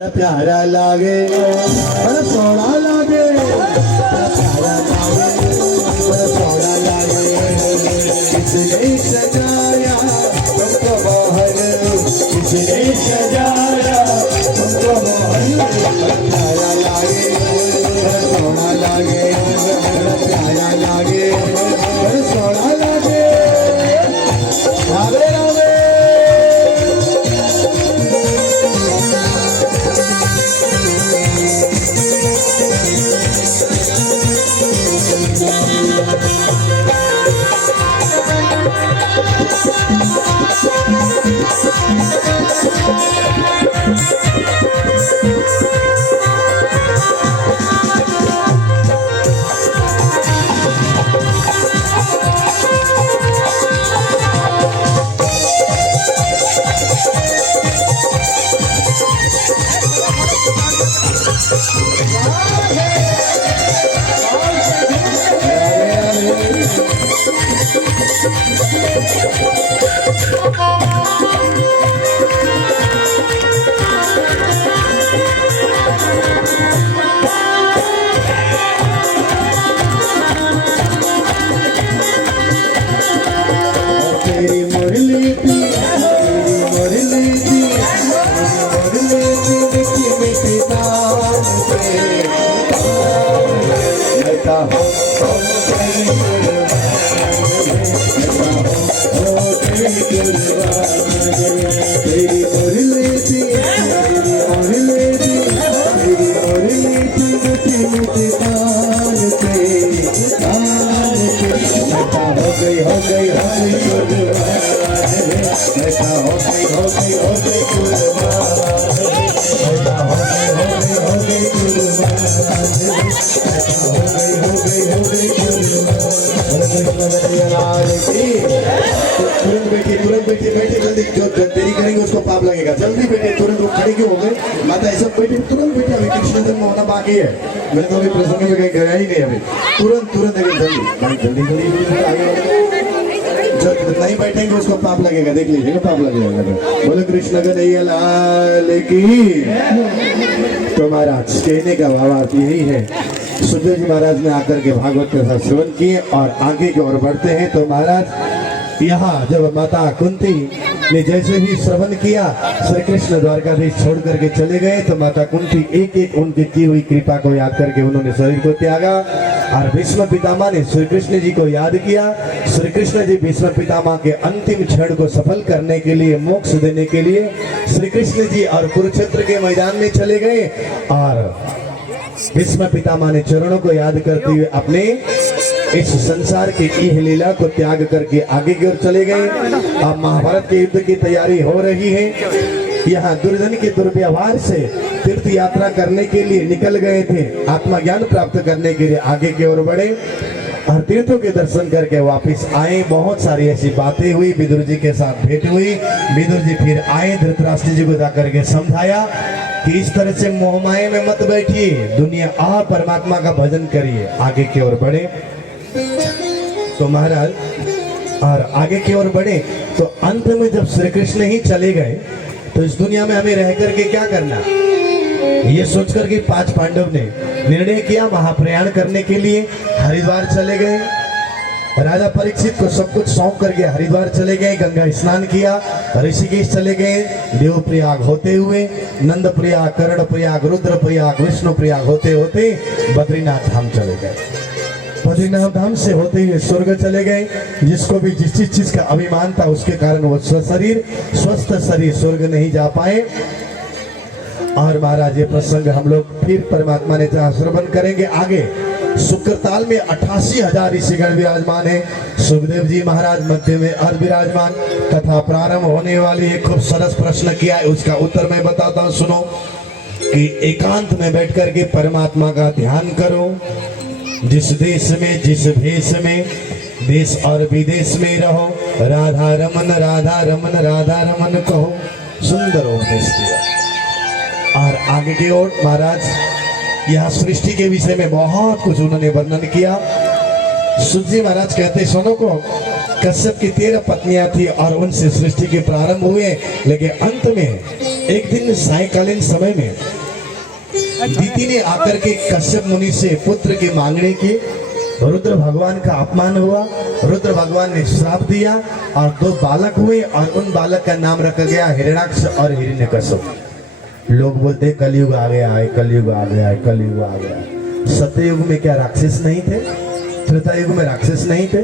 प्यारा लागे बड़ा सोना लागे प्यारा लागे बड़ा सोना लागे किसने सजाया तुमको मोहन किसने सजाया तुमको मोहन प्यारा लागे बड़ा सोना लागे बड़ा प्यारा लागे बड़ा सोना लागे राधे राधे। तेरी मुरली थी मिट्टी मिट्टी तान पे लता हो तेरी मुरली थी मिट्टी मिट्टी तान पे लता हो गई कुर्बान लता हो गई कुर्बान लता हो गई कुर्बान तुरंत बैठी जल्दी जो देरी करेंगे उसको पाप लगेगा। जल्दी बैठे तुरंत वो खड़ी क्यों हो गए माता ऐसा बैठे तुरंत बैठे अभी कृष्ण जन्म होना बाकी है। मैं तो अभी प्रसंग में कहीं गया ही नहीं अभी तुरंत जल्दी जो नहीं बैठेंगे उसको पाप लगेगा। देख लीजिएगा पाप लगेगा। बोले कृष्ण कन्हैया लाल की। तो महाराज कहने का भावार्थ यही है सुखदेव जी महाराज ने आकर के भागवत कथा श्रवण किए और आगे की ओर बढ़ते हैं। तो महाराज यहाँ जब माता कुंती ने जैसे ही श्रवण किया श्री कृष्ण द्वारकाधीश छोड़ करके चले गए तो माता कुंती एक एक उनकी की हुई कृपा को याद करके उन्होंने शरीर को त्यागा और भीष्म पितामह ने श्री कृष्ण जी को याद किया। श्री कृष्ण जी भीष्म पितामह के अंतिम क्षण को सफल करने के लिए मोक्ष देने के लिए श्री कृष्ण जी और कुरुक्षेत्र के मैदान में चले गए और भीष्म पितामह ने चरणों को याद करते हुए अपने इस संसार की इह लीला को त्याग करके आगे की ओर चले गए। अब महाभारत के युद्ध की तैयारी हो रही है। यहाँ दुर्योधन के दुर्व्यवहार से तीर्थ यात्रा करने के लिए निकल गए थे। आत्मज्ञान प्राप्त करने के लिए आगे की ओर बढ़े और तीर्थों के दर्शन करके वापस आए। बहुत सारी ऐसी बातें हुई, विदुर जी के साथ भेंट हुई। विदुर जी फिर आए, धृतराष्ट्र जी को जाकर के समझाया कि इस तरह से मोहमाया में मत बैठिए, दुनिया और परमात्मा का भजन करिए। आगे की ओर बढ़े तो महाराज और आगे की ओर बढ़े तो अंत में जब श्री कृष्ण ही चले गए तो इस दुनिया में हमें रह करके क्या करना, ये सोचकर के पांच पांडव ने निर्णय किया महाप्रयाण करने के लिए हरिद्वार चले गए। राजा परीक्षित को सब कुछ सौंप करके हरिद्वार चले गए, गंगा स्नान किया, ऋषिकेश चले गए, देवप्रयाग होते हुए नंद प्रयाग, कर्ण प्रयाग, रुद्र प्रयाग, विष्णु प्रयाग होते होते बद्रीनाथ धाम चले गए। बद्रीनाथ धाम से होते हुए स्वर्ग चले गए। जिसको भी जिस चीज का अभिमान था उसके कारण वो स्वस्थ शरीर स्वर्ग नहीं जा पाए। और महाराज ये प्रसंग हम लोग फिर परमात्मा ने चाहा श्रवण करेंगे। आगे शुक्रताल में 88,000 ऋषिगण विराजमान है। सुखदेव जी महाराज मध्य में अर्ध विराजमान। कथा प्रारंभ होने वाली है। खूब सरस प्रश्न किया है, उसका उत्तर मैं बताता हूँ, सुनो कि एकांत में बैठ करके परमात्मा का ध्यान करो। जिस देश में जिस भेष में देश और विदेश में रहो, राधा रमन कहो। सुंदर उपदेश दिया। और आगे की ओर महाराज यहाँ सृष्टि के विषय में बहुत कुछ उन्होंने वर्णन किया। सुत जी महाराज कहते सुनो को कश्यप की 13 पत्नियां थी और उनसे सृष्टि के प्रारंभ हुए, लेकिन अंत में एक दिन सायकालीन समय में दीति ने आकर के कश्यप मुनि से पुत्र के मांगने के रुद्र भगवान का अपमान हुआ। रुद्र भगवान ने श्राप दिया और दो बालक हुए और उन बालक का नाम रखा गया हिरण्याक्ष और हिरण्यकश्यप। लोग बोलते कलयुग आ गया है, कलयुग आ गया है, कलयुग आ गया है। सत्ययुग में क्या राक्षस नहीं थे? त्रेता युग में राक्षस नहीं थे?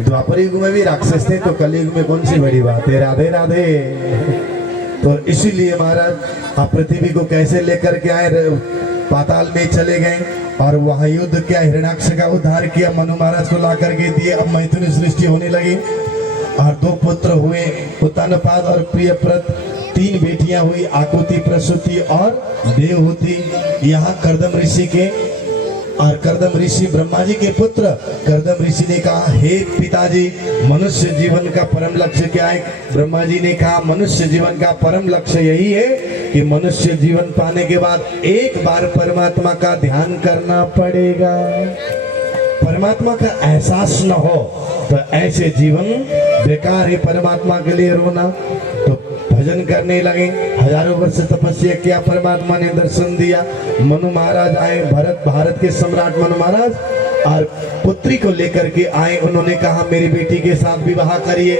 द्वापर युग में भी राक्षस थे, तो कलयुग में कौन सी बड़ी बात है? राधे राधे। तो इसीलिए महाराज आप पृथ्वी को कैसे लेकर के आए? पाताल में चले गए और वहां युद्ध किया, हिरण्याक्ष का उद्धार किया, मनु महाराज को ला करके दिए। अब मैथुन सृष्टि होने लगी और दो पुत्र हुए, उत्तानपाद और प्रियव्रत। तीन बेटियां हुई, आकुति, प्रसूति और देवहूति। यहाँ कर्दम ऋषि के और कर्दम ऋषि ब्रह्मा जी के पुत्र। कर्दम ऋषि ने कहा, हे पिताजी, मनुष्य जीवन का परम लक्ष्य क्या है? ब्रह्मा जी ने कहा, मनुष्य जीवन का परम लक्ष्य यही है कि मनुष्य जीवन पाने के बाद एक बार परमात्मा का ध्यान करना पड़ेगा। परमात्मा का एहसास न हो तो ऐसे जीवन बेकार है। परमात्मा के लिए रोना, तो भजन करने लगे। हजारों वर्ष तपस्या किया, परमात्मा ने दर्शन दिया। मनु महाराज आए, भारत के सम्राट मनु महाराज, और पुत्री को लेकर के आए। उन्होंने कहा, मेरी बेटी के साथ विवाह करिए।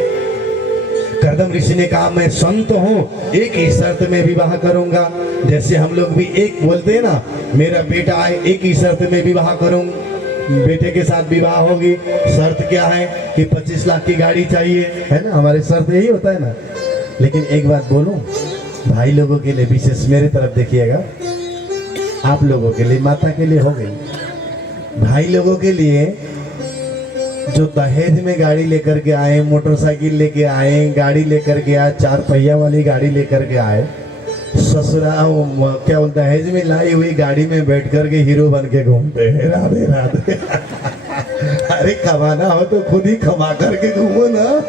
कर्दम ऋषि ने कहा, मैं संत हूँ, एक ही शर्त में विवाह करूंगा। जैसे हम लोग भी एक बोलते हैं ना, मेरा बेटा आए, एक ही शर्त में विवाह करूंगा, बेटे के साथ विवाह होगी। शर्त क्या है कि 25 लाख की गाड़ी चाहिए, है ना? हमारे शर्त यही होता है ना। लेकिन एक बात बोलूं, भाई लोगों के लिए विशेष, मेरे तरफ देखिएगा, आप लोगों के लिए, माता के लिए हो गई, भाई लोगों के लिए जो दहेज में गाड़ी लेकर के आए, मोटरसाइकिल लेके आए, गाड़ी लेकर के आए, 4 पहिया वाली गाड़ी लेकर के आए, ससुरा क्या बोलता है, दहेज में लाई हुई गाड़ी में बैठ कर के हीरो बन के घूमते हैं। राधे राधे। अरे कमाना हो तो खुद ही कमा करके घूमो ना,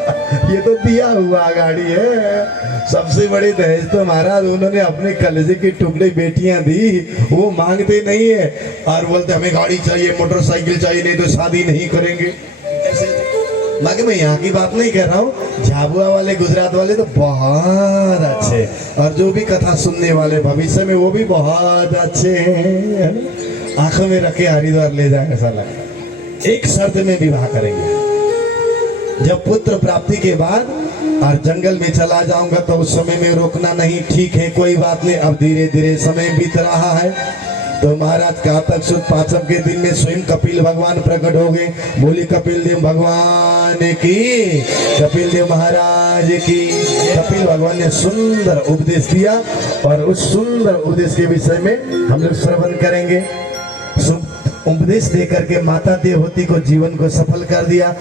ये तो दिया हुआ गाड़ी है। सबसे बड़ी दहेज तो महाराज उन्होंने अपने कलेजे के टुकड़े बेटियां दी, वो मांगते नहीं है और बोलते हमें गाड़ी चाहिए, मोटरसाइकिल चाहिए, नहीं तो शादी नहीं करेंगे। बाकी मैं यहाँ की बात नहीं कर रहा हूँ, झाबुआ वाले, गुजरात वाले तो बहुत अच्छे, और जो भी कथा सुनने वाले भविष्य में वो भी बहुत अच्छे हैं। आंखों में रखे हरिद्वार ले जाएंगे साला। एक शर्त में विवाह करेंगे, जब पुत्र प्राप्ति के बाद और जंगल में चला जाऊंगा तो उस समय में रोकना नहीं। ठीक है, कोई बात नहीं। अब धीरे धीरे समय बीत रहा है तो महाराज कार्तिक सुद पांचम के दिन में स्वयं कपिल भगवान प्रकट हो गए। बोली कपिल देव भगवान की, कपिल देव महाराज की। कपिल भगवान ने सुंदर उपदेश दिया और उस सुंदर उपदेश के विषय में हम लोग श्रवण करेंगे। उपदेश दे करके माता देवहूति को जीवन को सफल कर दिया।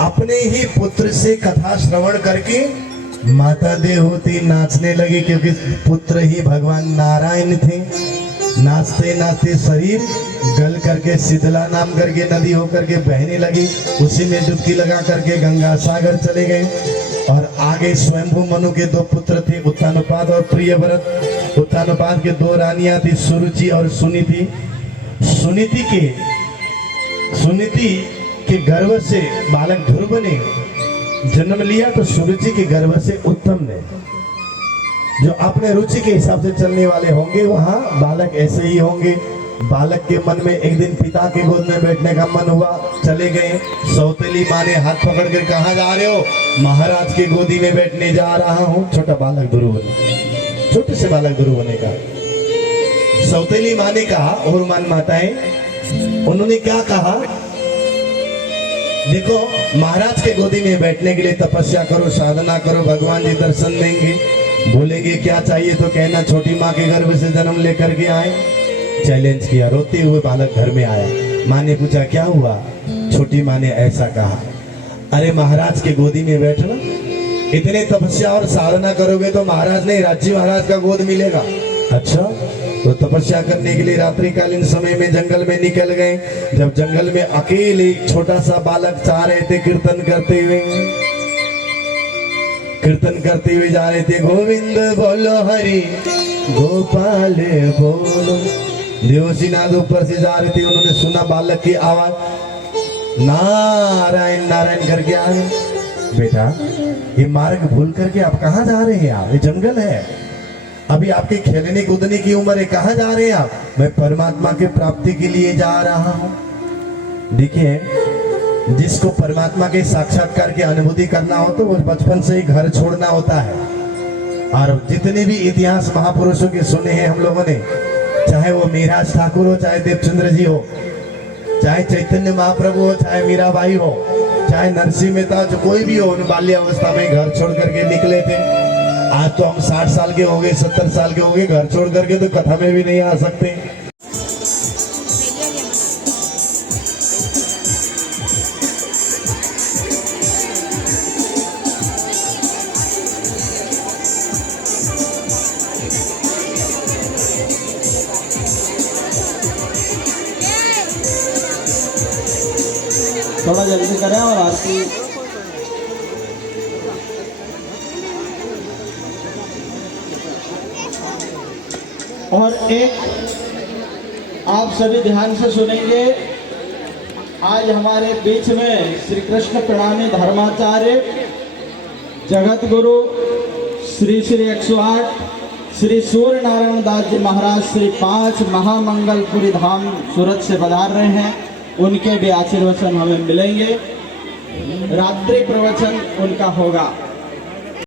अपने ही पुत्र से कथा श्रवण करके माता देवहूति नाचने लगी, क्योंकि पुत्र ही भगवान नारायण थे। नाचते नाचते शरीर गल करके शीतला नाम करके नदी होकर के बहने लगी। उसी में डुबकी लगा करके गंगा सागर चले गए। और आगे स्वयंभू मनु के 2 पुत्र थे, उत्तानपाद और प्रियव्रत। उत्तानपाद के 2 रानियां थी, सुरुचि और सुनीति। सुनीति के गर्भ से बालक ध्रुव ने जन्म लिया, तो सुरुचि के गर्भ से उत्तम ने, जो अपने रुचि के हिसाब से चलने वाले होंगे वहां बालक ऐसे ही होंगे। बालक के मन में एक दिन पिता के गोद में बैठने का मन हुआ, चले गए। सौतेली माँ ने हाथ पकड़ कर, कहाँ जा रहे हो? महाराज की गोदी में बैठने जा रहा हूँ। छोटा बालक ध्रुव बने, छोटे से बालक ध्रुव बने का। सौतेली माँ ने कहा, और मान माताएं, उन्होंने क्या कहा, देखो महाराज के गोदी में बैठने के लिए तपस्या करो, साधना करो, भगवान जी दर्शन देंगे। बोलेंगे क्या चाहिए तो कहना छोटी माँ के गर्भ से जन्म लेकर के आए। चैलेंज किया। रोते हुए बालक घर में आया। माँ ने पूछा क्या हुआ? छोटी माँ ने ऐसा कहा, अरे महाराज के गोदी में बैठना, इतने तपस्या और साधना करोगे तो महाराज नहीं, राज्य महाराज का गोद मिलेगा। अच्छा, तो तपस्या करने के लिए रात्रिकालीन समय में जंगल में निकल गए। जब जंगल में अकेले छोटा सा बालक जा रहे थे, कीर्तन करते हुए जा रहे थे। गोविंद बोलो हरि गोपाल बोलो। देवसी नाथ ऊपर से जा रहे थे, उन्होंने सुना बालक की आवाज, नारायण नारायण करके आ रहे। बेटा ये मार्ग भूल करके आप कहाँ जा रहे हैं? आप, ये जंगल है, अभी आपके खेलने कूदने की उम्र है, कहाँ जा रहे हैं आप? मैं परमात्मा के प्राप्ति के लिए जा रहा हूँ। देखिए, जिसको परमात्मा के साक्षात्कार की अनुभूति करना हो तो वो बचपन से ही घर छोड़ना होता है। और जितने भी इतिहास महापुरुषों के सुने हैं हम लोगों ने, चाहे वो मीराज ठाकुर हो, चाहे देवचंद्र जी हो, चाहे चैतन्य महाप्रभु हो, चाहे मीराबाई हो, चाहे नरसिंह मेहता, जो कोई भी हो, उन बाल्यावस्था में घर छोड़ करके निकले थे। आज तो हम 60 साल के हो गए, 70 साल के हो गए, घर छोड़ करके तो कथा में भी नहीं आ सकते। थोड़ा जल्दी करें और आरती और एक आप सभी ध्यान से सुनेंगे। आज हमारे बीच में श्री कृष्ण प्रणामी धर्माचार्य जगत गुरु श्री श्री 108 श्री सूर्य नारायण दास जी महाराज श्री 5 महामंगलपुरी धाम सूरत से पधार रहे हैं। उनके भी आशीर्वचन हमें मिलेंगे। रात्रि प्रवचन उनका होगा।